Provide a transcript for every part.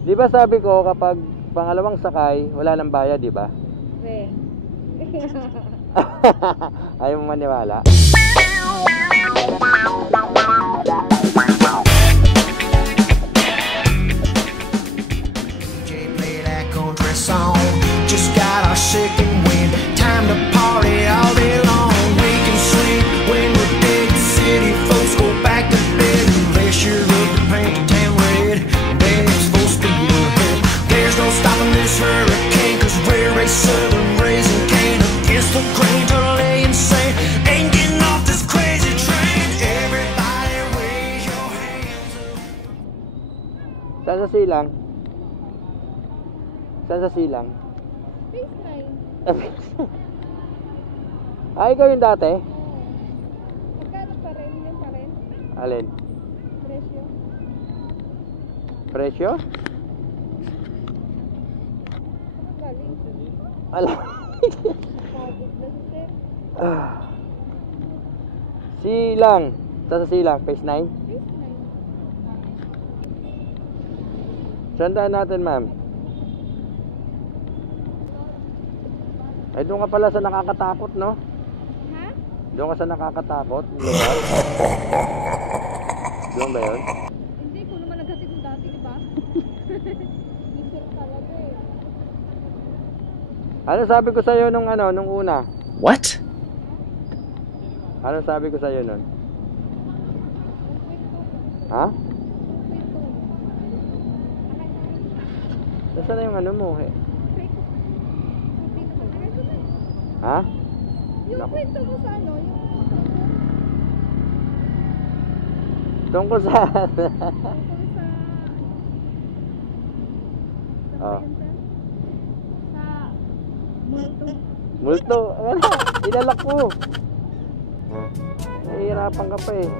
Di ba sabi ko kapag pangalawang sakay, wala nang bayad, di ba? Ayaw mo maniwala? Just got our second wind. Time to party all day long. We can sleep when the big city folks go back to bed. Unless you're up to paint the town red, then it's full speed ahead. There's no stopping this hurricane, cause we're a southern raising cane against the grain, totally insane. Ain't getting off this crazy train. Everybody raise your hands up. Saan sa silang? Saan sa silang? Baseline. Ay, ikaw yung dati? Magkano pa rin? Yung pa rin? Alin? Presyo? Presyo? Ano galing? Alam. Pagod na sir. Silang. Saan sa silang? Phase 9? Baseline. Sandaan natin, ma'am. Ay, doon ka pala sa nakakatakot, no? Ha? Doon ka sa nakakatakot? Lugar? Doon ba yun? Hindi ko naman naghatid ng dati, di ba? Diesel talaga eh. Ano sabi ko sa'yo nung ano, nung una? What? Ano sabi ko sa'yo nun? Ha? Nasaan na yung ano mo? Eh? Ha? Yung kwento mo sa ano, yung Tungkol sa... tungkol sa Oh. sa multo. Multo. Ano? Ilalak ko. Nahihirapan ka pa eh.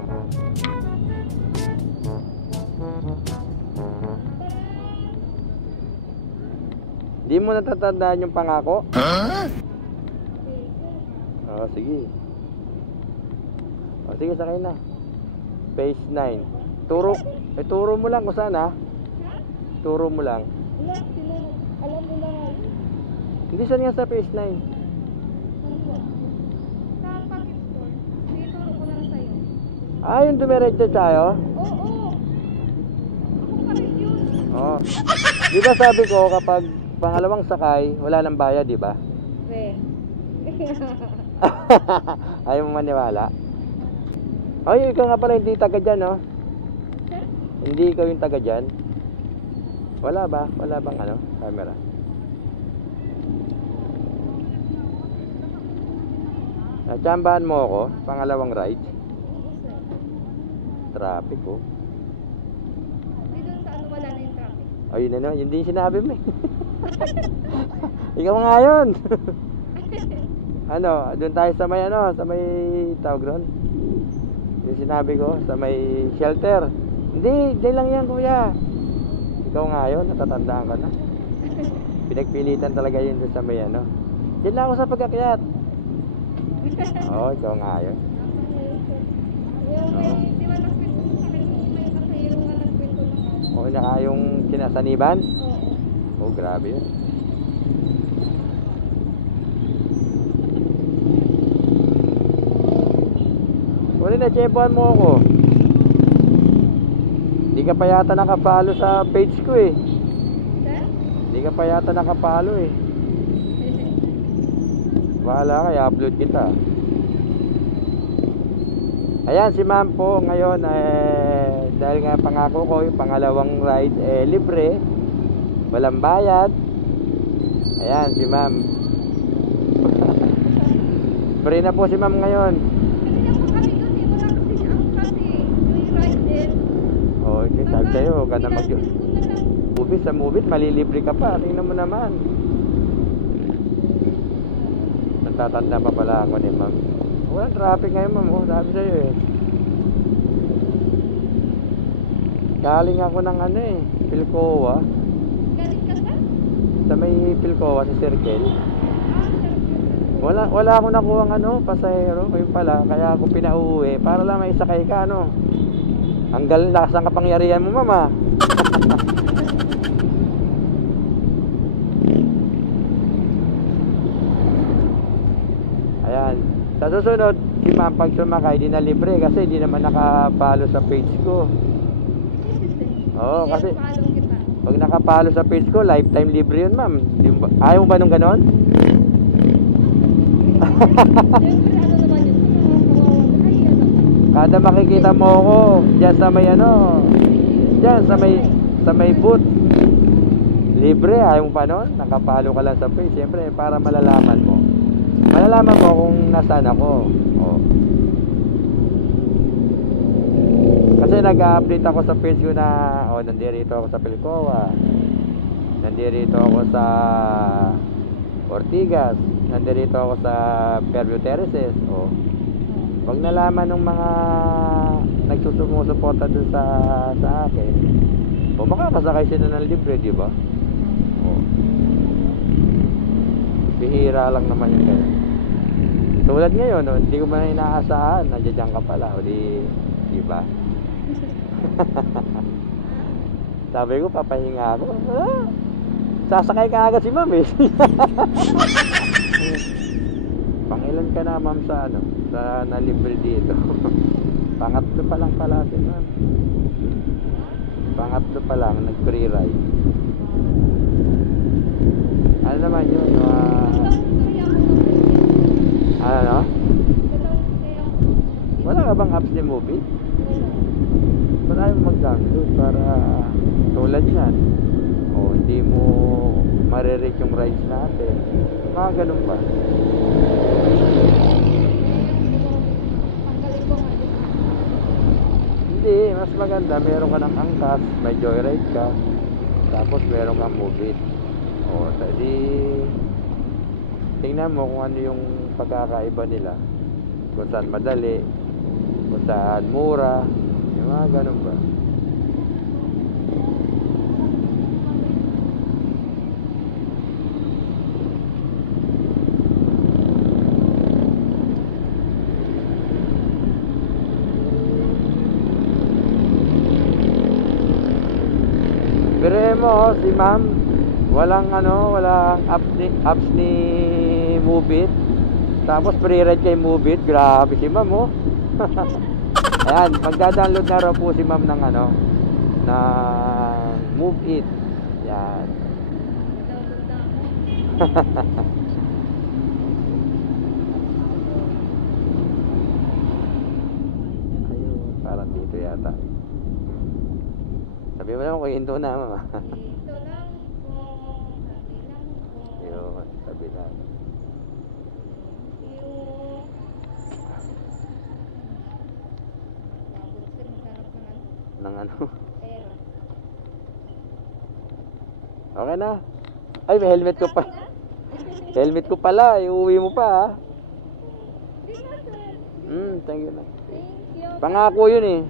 Di mo natatandaan yung pangako? Oh, sige. Oh, sige, sakay na. Phase 9. Turo mo lang kung saan, ha? Turo mo lang. Wala, tinuro. Alam mo na nga yun. Hindi saan nga sa phase 9. Ano po? Sa package store. Tinuro ko na lang sa'yo. Ah, yung dumiretso tayo? Oo. Ako pa rin yun. Oh. Di ba sabi ko kapag pangalawang sakay, wala nang bayad, di ba? Ayaw mo maniwala? Ay, ikaw nga pala hindi taga dyan, no? Hindi ikaw yung taga dyan? Wala ba? Wala bang ano? Camera? Natsambahan mo ako? Pangalawang ride? Traffic, oh. Hindi doon sa ano wala na yung traffic. Ayun na, yun din sinabi mo eh. Ikaw nga yun. Ano, doon tayo sa may ano, sa may tawag ron. Yung sinabi ko, sa may shelter. Hindi, dyan lang yan kuya. Ikaw nga yun, natatandaan ko na. Pinagpilitan talaga yun doon sa may ano. Dyan lang ako sa pag-akyat. Oo, ikaw nga yun. Yung may, di ba nagkwento mo sa akin, may kasayro nga nagkwento ng ano? O, naka yung kinasaniban? Oo. Oh, grabe yun. Uli na, tsempohan mo ako. Hindi ka pa yata nakapalo sa page ko eh. Sir? Hindi ka pa yata nakapalo eh. Bahala ka, i-upload kita. Ayan, si ma'am po ngayon dahil nga pangako ko yung pangalawang ride libre, walang bayad. Ayan, si ma'am. Free na po si ma'am ngayon. Kasi ako kami doon eh, wala kasi ang kasi yung ride din. Oh, okay, sabi sa'yo, huwag ka na movies, sa movies, malilibre ka pa. Tingnan mo naman. Natatanda pa pala ako ni ma'am. Walang traffic ngayon, ma'am. Oh, sabi sa'yo eh. Galing ako ng ano eh, Pilcoa. Galing ka ba? Sa may Pilcoa, sa Circle. Wala ako nakuha ng ano, pasahero. Ayun pala, kaya ako pinauwi para lang may sakay ka, ano. Ang lakas ng kapangyarihan mo, mama. Sa susunod, si ma'am pag sumakay, di na libre kasi di naman nakapalo sa page ko. Oo, kasi Follow kita. pag nakapalo sa page ko, lifetime libre yun, ma'am. Ayaw mo ba nung ganon? Siyempre, ano naman yun? Nakakawawa. Ay, ano ba? Kada makikita mo ako, diyan sa may ano, diyan sa may booth. Libre, ayaw mo pa nun? Nakapalo ka lang sa page. Siyempre, para malalaman mo. Malalaman mo kung nasaan ako. Oh. Kasi nag-update ako sa page ko na, nandirito ako sa Pilcoa. Nandirito ako sa Ortigas. Nandirito ako sa Fairview Terraces. Pag nalaman ng mga nagsusumusuporta dun sa akin, makakasakay sila ng libre, di ba? Bihira lang naman yung ganyan. Tulad ngayon, hindi ko man inaasahan, nandiyan ka pala, di ba? Sabi ko, papahinga ako. Sasakay ka agad si ma'am eh. Pangilan ka na ma'am sa nalibre dito. Pangatlo pa lang pala si ma'am. Pangatlo pa lang, nag-free ride. Ano naman yun? Ano? Wala ka bang apps ni Movie? Wala yung mag-download para tulad yan. Hindi mo marireach yung rides natin. Mga ganun ba? Hindi, mas maganda. Meron ka ng angkas, may joyride ka, tapos meron kang Movie. Di tingnan mo kung ano yung pagkakaiba nila, kung saan madali, kung saan mura, yung mga ganun ba. Bire mo si ma'am, walang apps ni Movit. Tapos pre-ride kay Movit. Grabe si ma'am, oh. Ayan, magda-download na raw po si ma'am ng Move It. Yan. Ayun, parang dito yata. Sabi mo naman kung hinto na, ma'am. Dito lang po. Sabi lang po. Yun, sabi na. Yung... Nabulsir, maghanap ng ano? Nang ano? Pera. Okay na. Ay, may helmet ko pa. Helmet ko pala. Iuwi mo pa, ha? Hindi na, sir. Thank you na. Thank you. Pangako yun, eh.